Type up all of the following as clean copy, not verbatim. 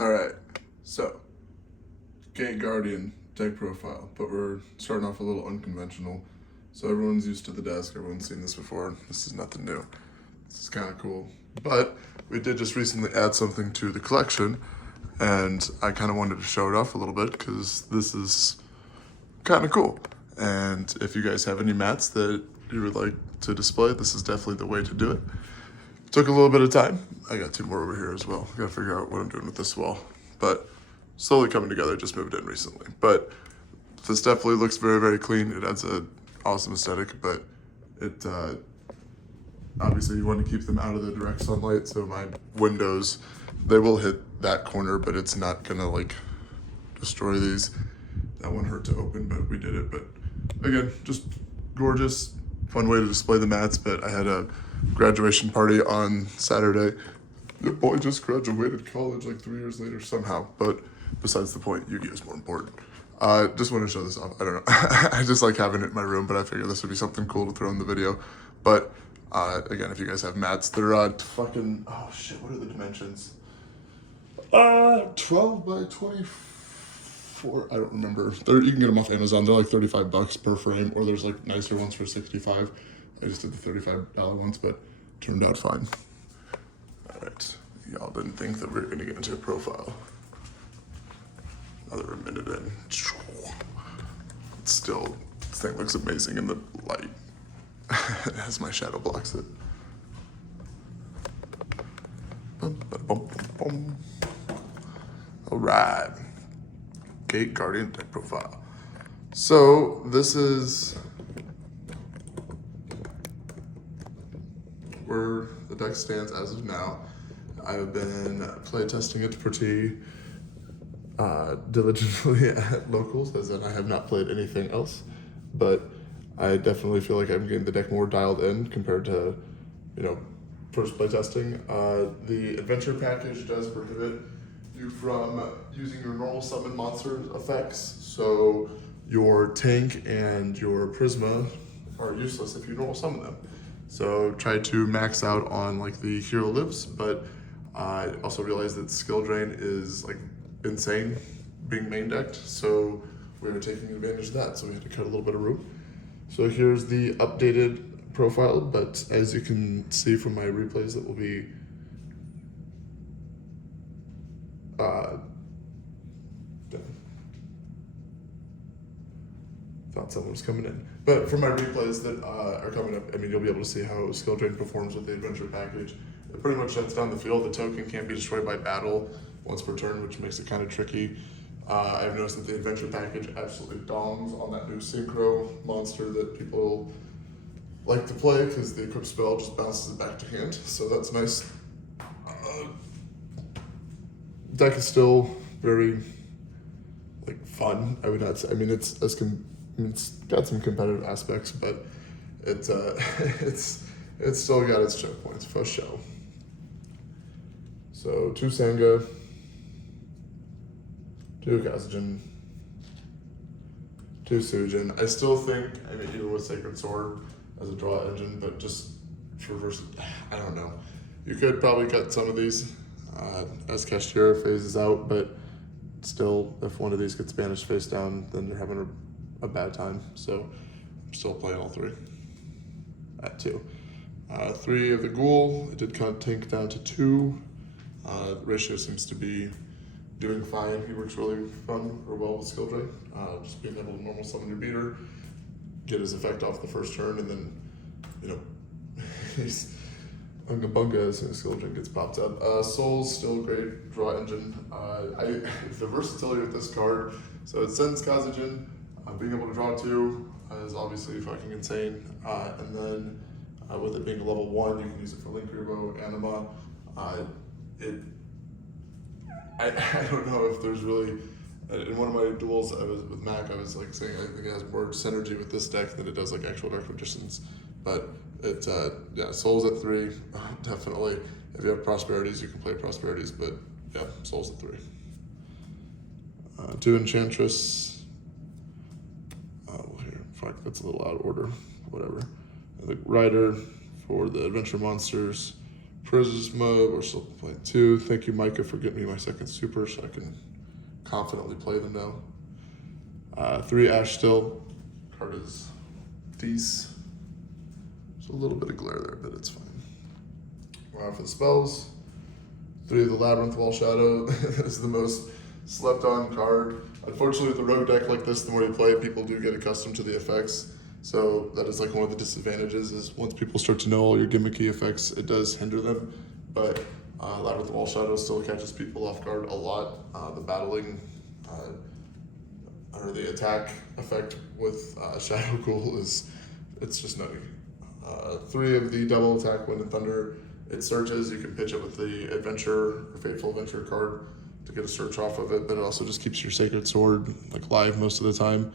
Alright, so Gate Guardian deck profile, but we're starting off a little unconventional. So everyone's used to the desk, everyone's seen this before. This is nothing new. This is kind of cool. But we did just recently add something to the collection, and I kind of wanted to show it off a little bit because this is kind of cool. And if you guys have any mats that you would like to display, this is definitely the way to do it. Took a little bit of time. I got two more over here as well. Gotta figure out what I'm doing with this wall. But slowly coming together, just moved in recently. But this definitely looks very, very clean. It adds an awesome aesthetic, but it, obviously you want to keep them out of the direct sunlight. So my windows, they will hit that corner, but it's not gonna like destroy these. That one hurt to open, but we did it. But again, just gorgeous, fun way to display the mats. But I had a graduation party on Saturday. The boy just graduated college like 3 years later somehow, but besides the point, Yu-Gi-Oh is more important. Just want to show this off. I don't know. I just like having it in my room, but I figured this would be something cool to throw in the video. But again, if you guys have mats, they're fucking, oh shit, what are the dimensions? 12 by 24, I don't remember. You can get them off Amazon. They're like $35 per frame, or there's like nicer ones for $65. I just did the $35 ones, but turned out fine. All right, y'all didn't think that we were gonna get into a profile. Another minute in. Still, this thing looks amazing in the light. As my shadow blocks it. All right, Gate Guardian deck profile. So this is where the deck stands as of now. I've been playtesting it pretty diligently at locals, as in I have not played anything else, but I definitely feel like I'm getting the deck more dialed in compared to, first playtesting. The adventure package does prohibit you from using your normal summon monster effects, so your tank and your Prisma are useless if you normal summon them. So try to max out on like the hero lives, but I also realized that skill drain is like insane being main decked, so we were taking advantage of that, so we had to cut a little bit of room. So here's the updated profile, but as you can see from my replays, that will be thought someone was coming in. But for my replays that are coming up, you'll be able to see how skill drain performs with the adventure package. It pretty much shuts down the field. The token can't be destroyed by battle once per turn, which makes it kind of tricky. I've noticed that the adventure package absolutely dongs on that new synchro monster that people like to play because the equip spell just bounces it back to hand, so that's nice. Deck is still very fun. I would not say. It's got some competitive aspects, but it's still got its choke points for sure. So 2 Sanga, 2 Kashtira, 2 Sujin. I still think, even with Sacred Sword as a draw engine, but just for versus, I don't know. You could probably cut some of these as Kashtira phases out, but still, if one of these gets banished face down, then they're having a bad time. So I'm still playing all 3 at 2. 3 of the Ghoul, I did cut tank down to 2. The ratio seems to be doing fine. He works really well with skill drain. Just being able to normal summon your beater, get his effect off the first turn, and then, he's Unga Bunga as soon as skill drain gets popped up. Soul's still a great draw engine. The versatility with this card, so it sends Kazajin. Being able to draw 2 is obviously fucking insane. And then with it being a level 1, you can use it for Link Revo, Anima. I don't know if there's really, in one of my duels with Mac, I was saying I think it has more synergy with this deck than it does actual Dark Magicians. But it's, Soul's at 3, definitely. If you have Prosperities, you can play Prosperities, but yeah, Soul's at 3. 2 Enchantress. Fuck, that's a little out of order, whatever. The Rider for the Adventure Monsters, Prisma, we're still playing 2. Thank you, Micah, for getting me my second super so I can confidently play them now. 3 Ash still. Card is Deece. There's a little bit of glare there, but it's fine. For the spells, 3 of the Labyrinth Wall Shadow. This is the most slept on card. Unfortunately, with a rogue deck like this, the more you play it, people do get accustomed to the effects. So that is like one of the disadvantages is once people start to know all your gimmicky effects, it does hinder them. But Labyrinth Wall Shadow still catches people off guard a lot. The battling or the attack effect with Shadow Ghoul it's just nutty. 3 of the double attack Wind and Thunder. It searches, you can pitch it with the Adventure or Fateful Adventure card to get a search off of it, but it also just keeps your Sacred Sword like live most of the time.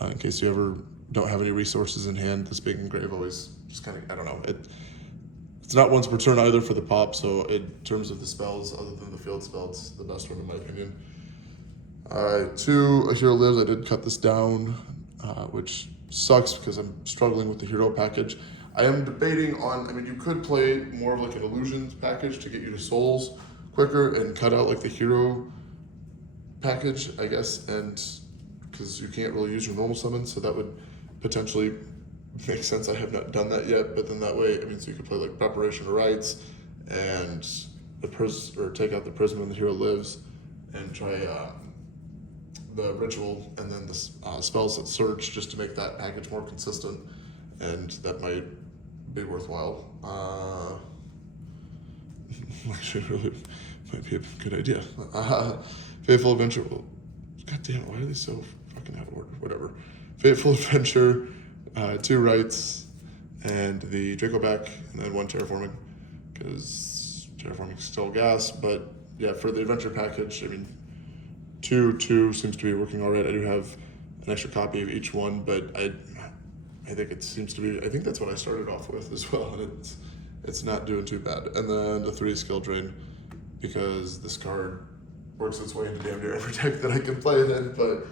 In case you ever don't have any resources in hand, this big engrave always just kind of, I don't know, it's not once per turn either for the pop, so in terms of the spells, other than the field spell, it's the best one in my opinion. 2, A Hero Lives, I did cut this down, which sucks because I'm struggling with the hero package. I am debating on, I mean, you could play more of like an illusions package to get you to souls quicker and cut out like the hero package, I guess, and because you can't really use your normal summons, so that would potentially make sense. I have not done that yet, but then that way, I mean, so you could play like Preparation of Rites and or take out the Prisma and the Hero Lives and try the Ritual and then the spells that search just to make that package more consistent, and that might be worthwhile. Actually, really might be a good idea. Fateful Adventure. Well, God damn it, why are they so fucking out of order? Whatever. Fateful Adventure, 2 Rites, and the Draco back, and then 1 Terraforming, because Terraforming's still gas. But yeah, for the Adventure package, I mean, 2 seems to be working all right. I do have an extra copy of each one, but I think it seems to be, I think that's what I started off with as well, and it's not doing too bad. And then the 3 Skill Drain, because this card works its way into damn near every deck that I can play it in, but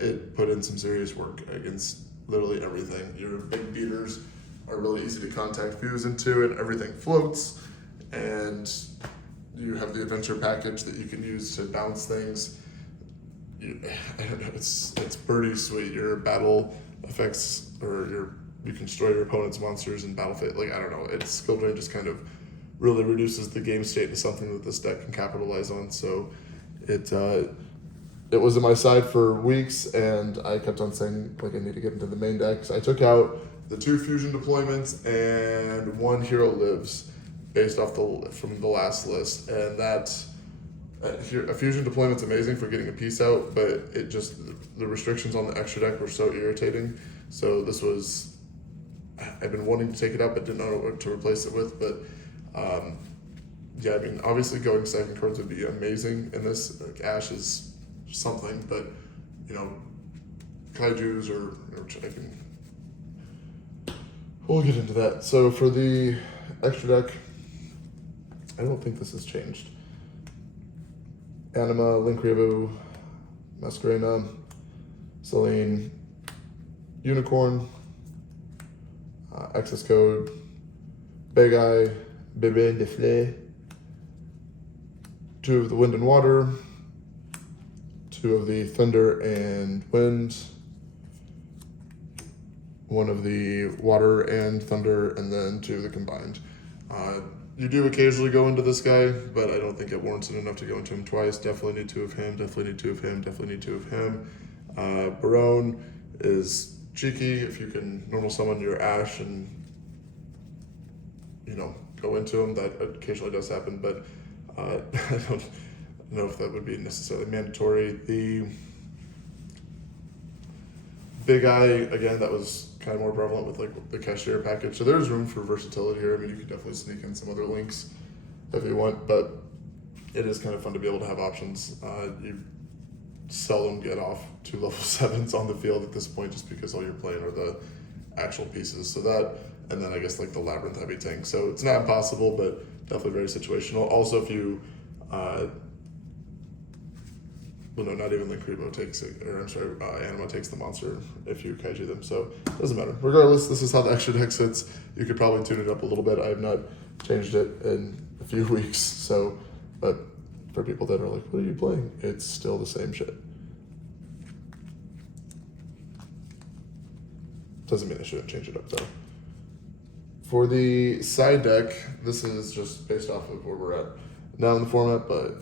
it put in some serious work against literally everything. Your big beaters are really easy to contact fuse into, and everything floats, and you have the Adventure package that you can use to bounce things. I don't know, it's pretty sweet. Your battle effects, or you can destroy your opponent's monsters in battle phase. Like, I don't know, Skill Drain just kind of really reduces the game state to something that this deck can capitalize on. So it was in my side for weeks, and I kept on saying like I need to get into the main deck. So I took out the 2 fusion deployments and 1 Hero Lives based off from the last list, and that a fusion deployment's amazing for getting a piece out, but it just, the restrictions on the extra deck were so irritating. So this was, I've been wanting to take it up, but didn't know what to replace it with. But yeah, I mean, obviously going second cards would be amazing in this. Like Ash is something, but you know, Kaijus or we'll get into that. So for the extra deck, I don't think this has changed. Anima, Linkrevo, Masquerena, Celine, Unicorn, Access Code, Big Eye, Bébé de Flé, 2 of the Wind and Water, 2 of the Thunder and Wind, 1 of the Water and Thunder, and then 2 of the combined. You do occasionally go into this guy, but I don't think it warrants it enough to go into him twice. Definitely need 2 of him, definitely need 2 of him, definitely need 2 of him. Barone is cheeky if you can normal summon your Ash and, you know, go into him. That occasionally does happen, but I don't know if that would be necessarily mandatory. The Big Eye, again, that was kind of more prevalent with like the Kashtira package. So there's room for versatility here. I mean, you could definitely sneak in some other links if you want, but it is kind of fun to be able to have options. You seldom get off 2 level 7s on the field at this point, just because all you're playing are the actual pieces. So that, and then I guess like the Labyrinth heavy tank. So it's not impossible, but definitely very situational. Also, if you, well, no, not even Linkrevo takes it, or I'm sorry, Anima takes the monster if you kaiju them, so it doesn't matter. Regardless, this is how the extra deck sits. You could probably tune it up a little bit. I have not changed it in a few weeks. So, but for people that are like, what are you playing? It's still the same shit. Doesn't mean I shouldn't change it up though. For the side deck, this is just based off of where we're at now in the format, but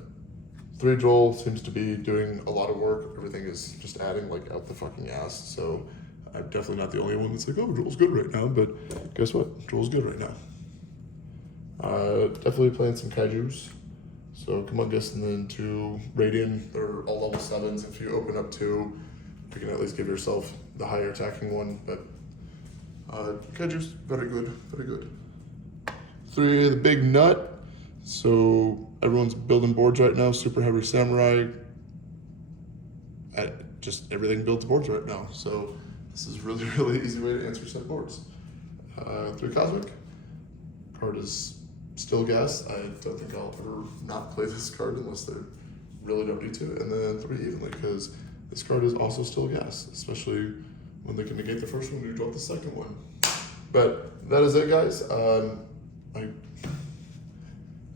3 Joel seems to be doing a lot of work. Everything is just adding like out the fucking ass. So I'm definitely not the only one that's like, oh, Joel's good right now, but guess what? Joel's good right now. Definitely playing some kaijus. So Humongous and then 2 Radiant, they're all level 7s. If you open up 2, you can at least give yourself the higher attacking one, but kaijus, very good, very good. 3, the big nut. So everyone's building boards right now, super heavy samurai. Just everything builds boards right now. So this is really, really easy way to answer set boards. 3 cosmic. Card is still gas. I don't think I'll ever not play this card unless they really don't need to. And then 3 evenly, because this card is also still gas, especially when they can negate the first one, you drop the second one. But that is it, guys. I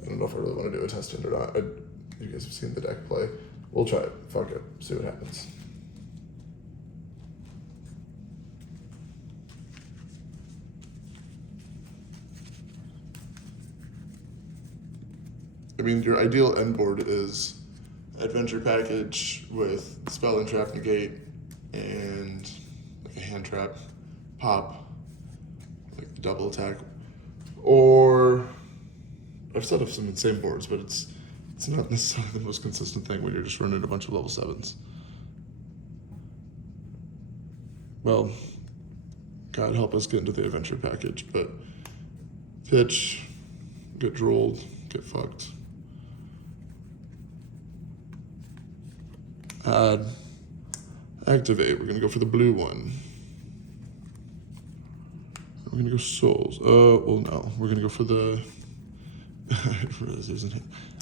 don't know if I really want to do a test in or not. You guys have seen the deck play. We'll try it. Fuck it. See what happens. I mean, your ideal end board is adventure package with spell and trap negate and like a hand trap, pop, like double attack, or I've set up some insane boards, but it's not necessarily the most consistent thing when you're just running a bunch of level 7s. Well, God help us get into the adventure package, but pitch, get drooled, get fucked. Add, activate, we're gonna go for the blue one. We're gonna go souls. Well no, we're gonna go for the,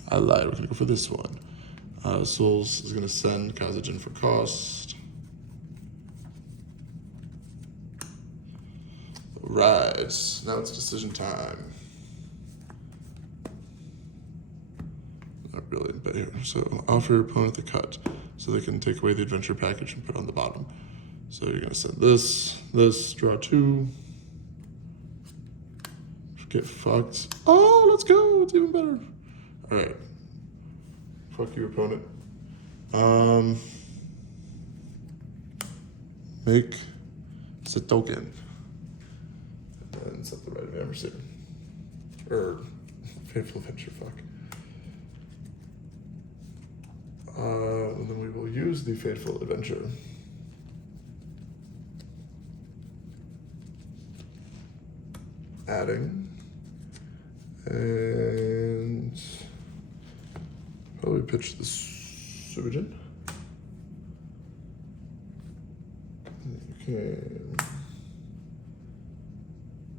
I lied, we're gonna go for this one. Souls is gonna send Kazajan for cost. Right, now it's decision time. Not really, but here. So offer your opponent the cut, so they can take away the adventure package and put it on the bottom. So you're gonna send this, draw 2. Get fucked. Oh, let's go, it's even better. All right, fuck your opponent. Make the token. And set the right of Emerson. Or Fateful Adventure, fuck. And then we will use the Fateful Adventure. Adding. And probably pitch the Sujin. Okay.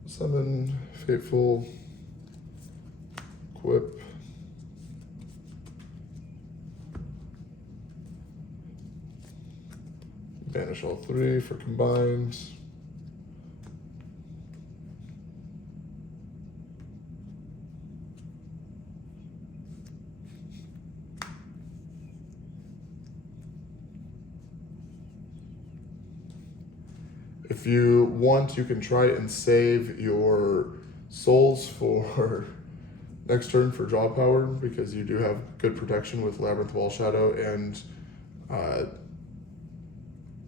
Summon, Fateful, Equip. Banish all 3 for combined. If you want, you can try and save your souls for next turn for draw power, because you do have good protection with Labyrinth Wall Shadow and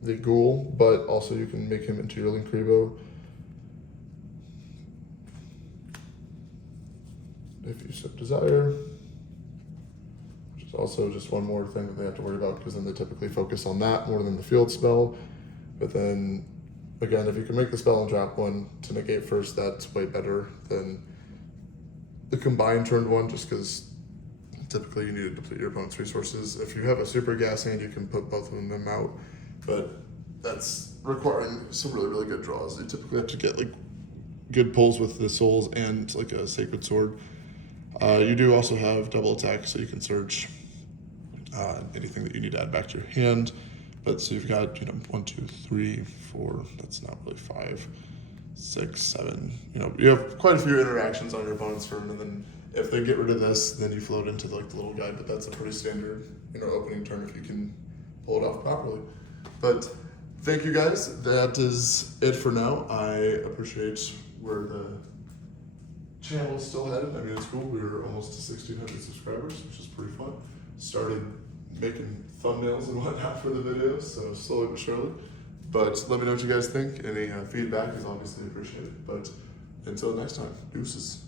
the Ghoul, but also you can make him into your Linkribo if you so desire, which is also just one more thing that they have to worry about, because then they typically focus on that more than the field spell. But then again, if you can make the spell and trap one to negate first, that's way better than the combined turned one, just because typically you need to deplete your opponent's resources. If you have a super gas hand, you can put both of them out, but that's requiring some really, really good draws. You typically have to get like good pulls with the souls and like a sacred sword. You do also have double attack, so you can search anything that you need to add back to your hand. But so you've got, 1, 2, 3, 4, that's not really 5, 6, 7. You know, you have quite a few interactions on your opponent's turn, and then if they get rid of this, then you float into like the little guy. But that's a pretty standard, you know, opening turn if you can pull it off properly. But thank you guys. That is it for now. I appreciate where the channel is still headed. I mean, it's cool. We were almost to 1,600 subscribers, which is pretty fun. Started making thumbnails and whatnot for the videos, so slowly but surely. But let me know what you guys think. Any feedback is obviously appreciated. But until next time, deuces.